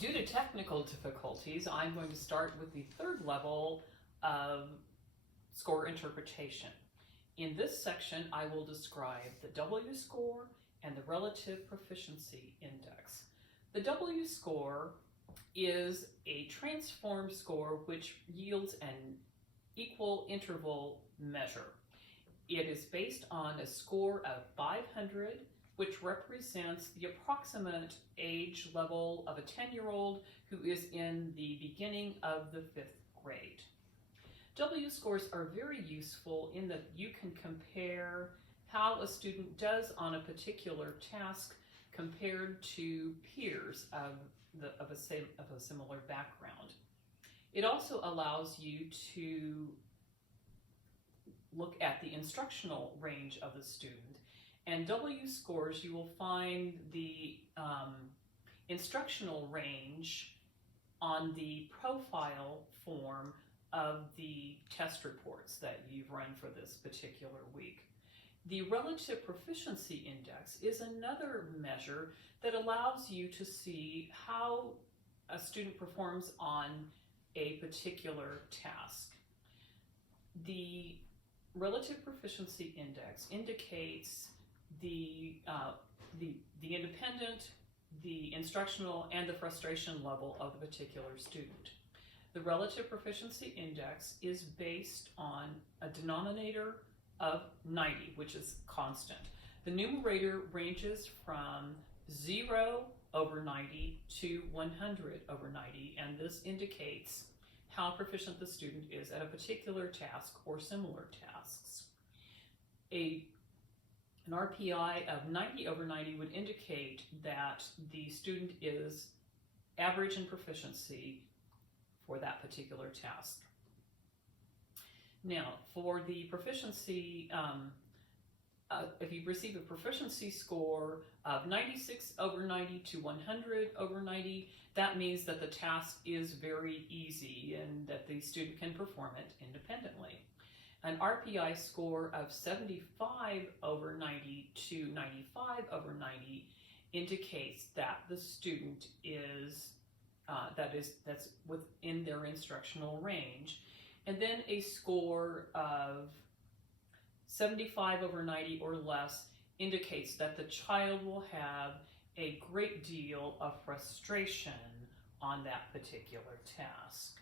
Due to technical difficulties, I'm going to start with the third level of score interpretation. In this section, I will describe the W-score and the Relative Proficiency Index. The W-score is a transform score which yields an equal interval measure. It is based on a score of 500, which represents the approximate age level of a 10-year-old who is in the beginning of the 5th grade. W-scores are very useful in that you can compare how a student does on a particular task compared to peers of a similar background. It also allows you to look at the instructional range of the student. And W-scores, you will find the instructional range on the profile form of the test reports that you've run for this particular week. The Relative Proficiency Index is another measure that allows you to see how a student performs on a particular task. The Relative Proficiency Index indicates the independent, the instructional, and the frustration level of the particular student. The Relative Proficiency Index is based on a denominator of 90, which is constant. The numerator ranges from 0 over 90 to 100 over 90, and this indicates how proficient the student is at a particular task or similar tasks. An RPI of 90 over 90 would indicate that the student is average in proficiency for that particular task. Now, for the proficiency, if you receive a proficiency score of 96 over 90 to 100 over 90, that means that the task is very easy and that the student can perform it independently. An RPI score of 75 over 90 to 95 over 90 indicates that the student is that's within their instructional range. And then a score of 75 over 90 or less indicates that the child will have a great deal of frustration on that particular task.